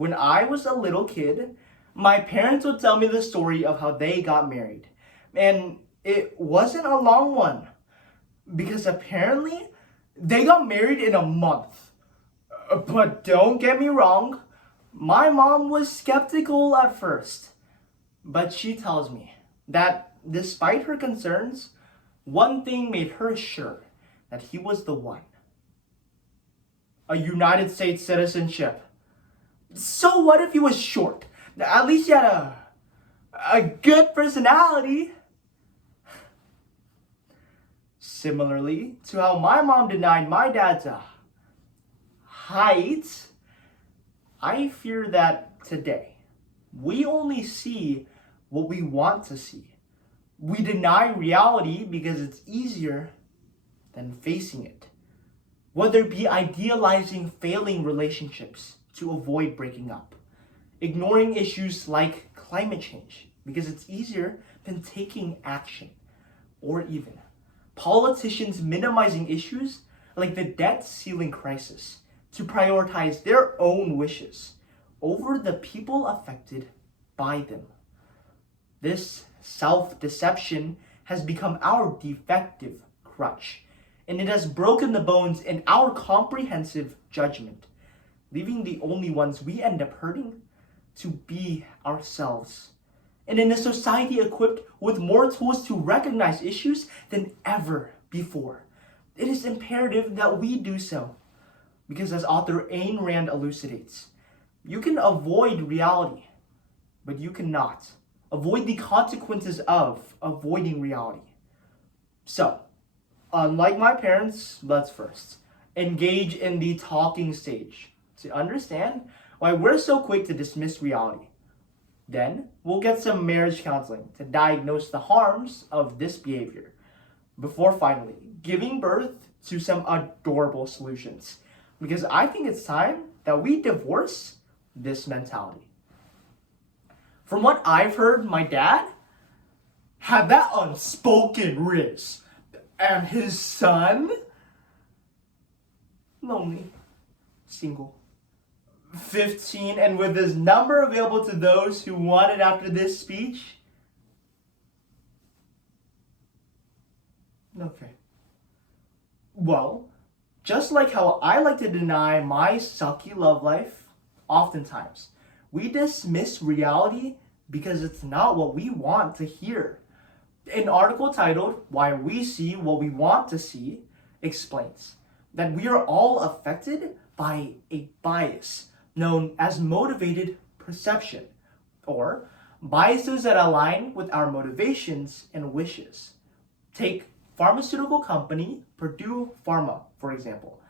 When I was a little kid, my parents would tell me the story of how they got married. And it wasn't a long one because apparently they got married in a month. But don't get me wrong, my mom was skeptical at first. But she tells me that despite her concerns, one thing made her sure that he was the one. A United States citizenship. So what if he was short? At least he had a good personality. Similarly to how my mom denied my dad's height, I fear that today we only see what we want to see. We deny reality because it's easier than facing it. Whether it be idealizing failing relationships to avoid breaking up, ignoring issues like climate change because it's easier than taking action, or even politicians minimizing issues like the debt ceiling crisis to prioritize their own wishes over the people affected by them. This self-deception has become our defective crutch, and it has broken the bones in our comprehensive judgment, leaving the only ones we end up hurting to be ourselves. And in a society equipped with more tools to recognize issues than ever before, it is imperative that we do so. Because as author Ayn Rand elucidates, you can avoid reality, but you cannot avoid the consequences of avoiding reality. So, unlike my parents, let's first engage in the talking stage to understand why we're so quick to dismiss reality. Then, we'll get some marriage counseling to diagnose the harms of this behavior, before finally giving birth to some adorable solutions. Because I think it's time that we divorce this mentality. From what I've heard, my dad had that unspoken riz. And his son, lonely, single, 15, and with his number available to those who want it after this speech. Okay. Well, just like how I like to deny my sucky love life, oftentimes we dismiss reality because it's not what we want to hear. An article titled "Why We See What We Want to See" explains that we are all affected by a bias known as motivated perception, or biases that align with our motivations and wishes. Take pharmaceutical company Purdue Pharma, for example.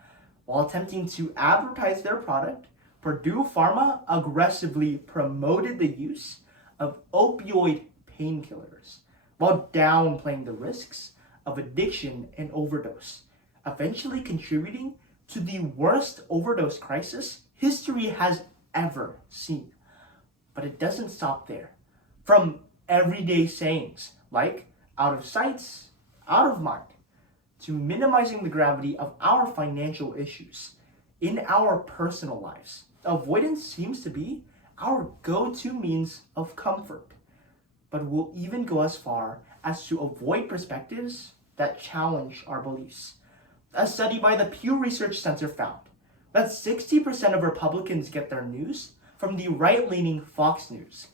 While attempting to advertise their product, Purdue Pharma aggressively promoted the use of opioid painkillers while downplaying the risks of addiction and overdose, eventually contributing to the worst overdose crisis history has ever seen. But it doesn't stop there. From everyday sayings like out of sight, out of mind, to minimizing the gravity of our financial issues in our personal lives, avoidance seems to be our go-to means of comfort. But we'll even go as far as to avoid perspectives that challenge our beliefs. A study by the Pew Research Center found that 60% of Republicans get their news from the right-leaning Fox News,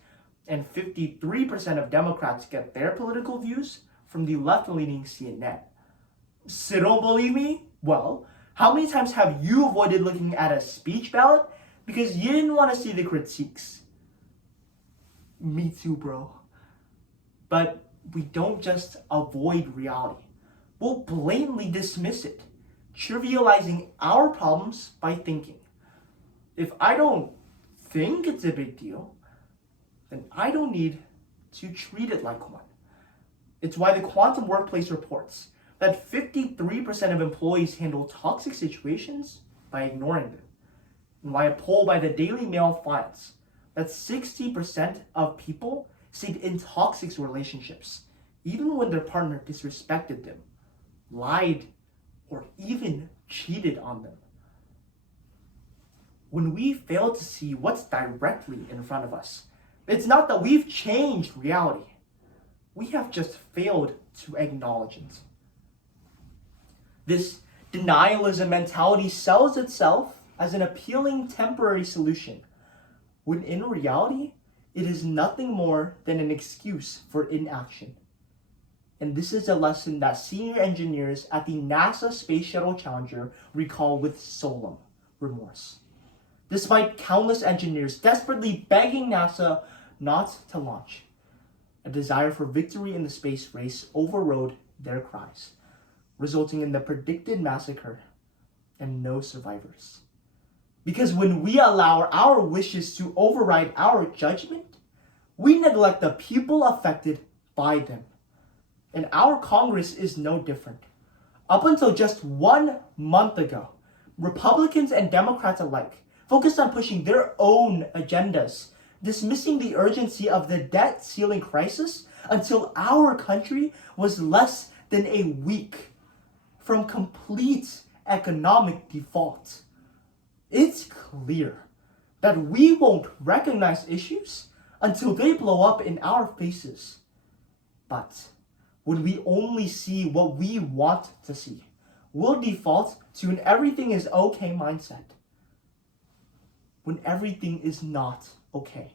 and 53% of Democrats get their political views from the left-leaning CNN. Still don't believe me? Well, how many times have you avoided looking at a speech ballot because you didn't want to see the critiques? Me too, bro. But we don't just avoid reality. We'll blatantly dismiss it, trivializing our problems by thinking, if I don't think it's a big deal, then I don't need to treat it like one. It's why the Quantum Workplace reports that 53% of employees handle toxic situations by ignoring them, and why a poll by the Daily Mail finds that 60% of people stayed in toxic relationships even when their partner disrespected them, lied, or even cheated on them. when we fail to see what's directly in front of us. It's not that we've changed reality. We have just failed to acknowledge it. This denialism mentality sells itself as an appealing temporary solution, when in reality, it is nothing more than an excuse for inaction. And this is a lesson that senior engineers at the NASA Space Shuttle Challenger recall with solemn remorse. Despite countless engineers desperately begging NASA not to launch, a desire for victory in the space race overrode their cries, resulting in the predicted massacre and no survivors. Because when we allow our wishes to override our judgment, we neglect the people affected by them. And our Congress is no different. Up until just 1 month ago, Republicans and Democrats alike focused on pushing their own agendas, dismissing the urgency of the debt ceiling crisis until our country was less than a week from complete economic default. It's clear that we won't recognize issues until they blow up in our faces. But when we only see what we want to see, we'll default to an everything is okay mindset, when everything is not okay.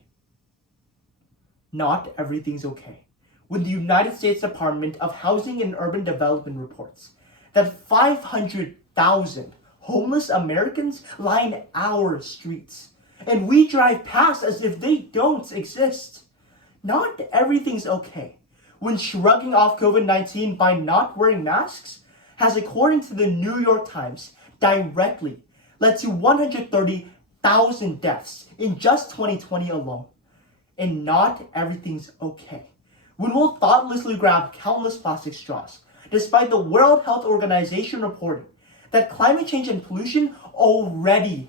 Not everything's okay. When the United States Department of Housing and Urban Development reports that 500,000 homeless Americans line our streets, and we drive past as if they don't exist. Not everything's okay when shrugging off COVID-19 by not wearing masks has, according to the New York Times, directly led to 130,000 deaths in just 2020 alone. And not everything's okay when we'll thoughtlessly grab countless plastic straws, despite the World Health Organization reporting that climate change and pollution already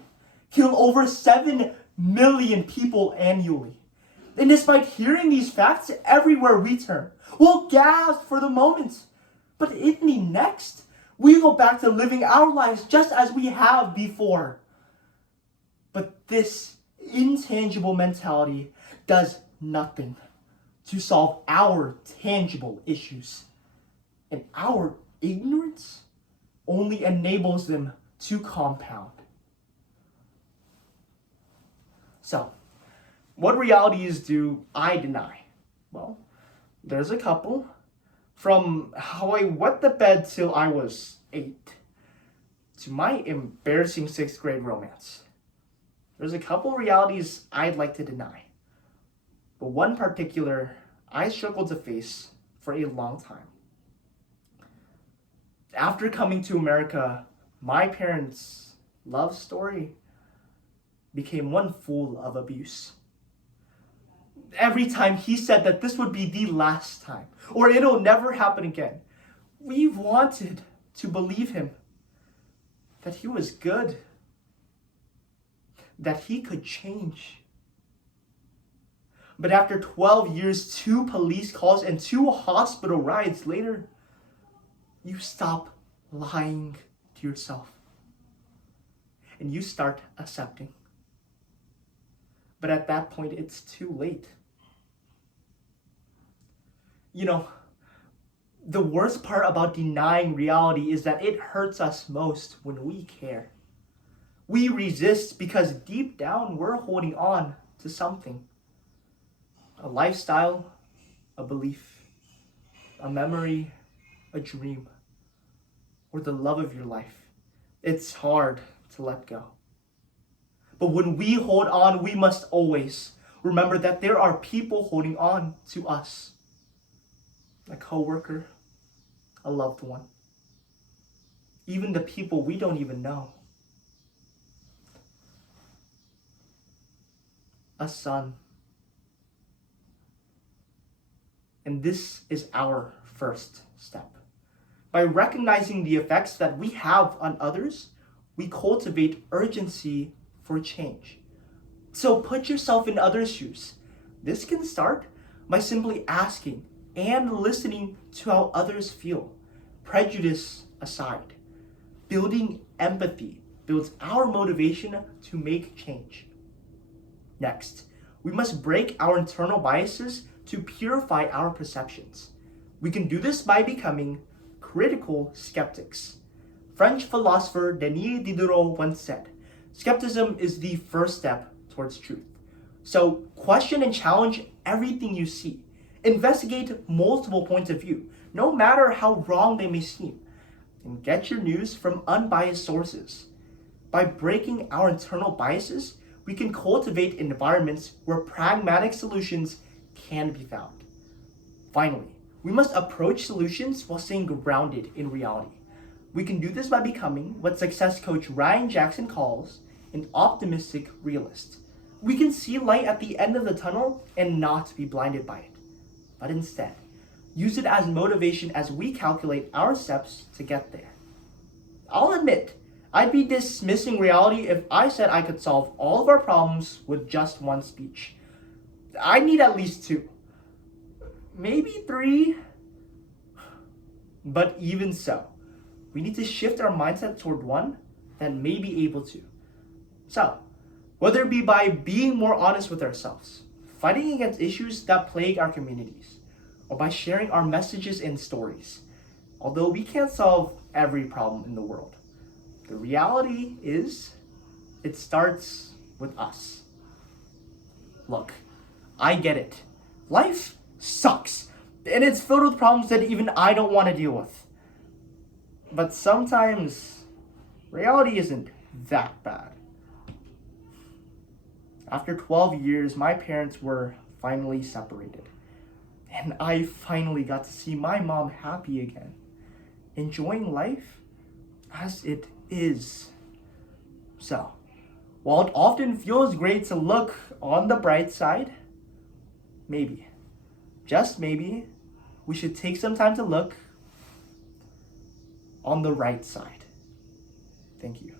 kill over 7 million people annually. And despite hearing these facts everywhere we turn, we'll gasp for the moment. But in the next, we go back to living our lives just as we have before. But this intangible mentality does nothing to solve our tangible issues. And our ignorance only enables them to compound. So, what realities do I deny? Well, there's a couple. From how I wet the bed till I was 8, to my embarrassing 6th grade romance. There's a couple realities I'd like to deny. But one particular I struggled to face for a long time. After coming to America, my parents' love story became one full of abuse. Every time he said that this would be the last time, or it'll never happen again, we wanted to believe him, that he was good, that he could change. But after 12 years, 2 police calls, and 2 hospital rides later, you stop lying to yourself. And you start accepting. But at that point, it's too late. You know, the worst part about denying reality is that it hurts us most when we care. We resist because deep down we're holding on to something. A lifestyle, a belief, a memory, a dream, or the love of your life. It's hard to let go. But when we hold on, we must always remember that there are people holding on to us. A coworker, a loved one, even the people we don't even know. A son. And this is our first step. By recognizing the effects that we have on others, we cultivate urgency for change. So put yourself in others' shoes. This can start by simply asking and listening to how others feel, prejudice aside, building empathy builds our motivation to make change. Next, we must break our internal biases to purify our perceptions. We can do this by becoming critical skeptics. French philosopher Denis Diderot once said, "Skepticism is the first step towards truth." So question and challenge everything you see. Investigate multiple points of view, no matter how wrong they may seem. And get your news from unbiased sources. By breaking our internal biases, we can cultivate environments where pragmatic solutions can be found. Finally, we must approach solutions while staying grounded in reality. We can do this by becoming what success coach Ryan Jackson calls an optimistic realist. We can see light at the end of the tunnel and not be blinded by it, but instead, use it as motivation as we calculate our steps to get there. I'll admit, I'd be dismissing reality if I said I could solve all of our problems with just one speech. I need at least 2, maybe 3. But even so, we need to shift our mindset toward one that may be able to. So, whether it be by being more honest with ourselves, fighting against issues that plague our communities, or by sharing our messages and stories, although we can't solve every problem in the world, the reality is, it starts with us. Look, I get it. Life sucks, and it's filled with problems that even I don't want to deal with. But sometimes, reality isn't that bad. After 12 years, my parents were finally separated. And I finally got to see my mom happy again, enjoying life as it is. So, while it often feels great to look on the bright side, maybe, just maybe, we should take some time to look on the right side. Thank you.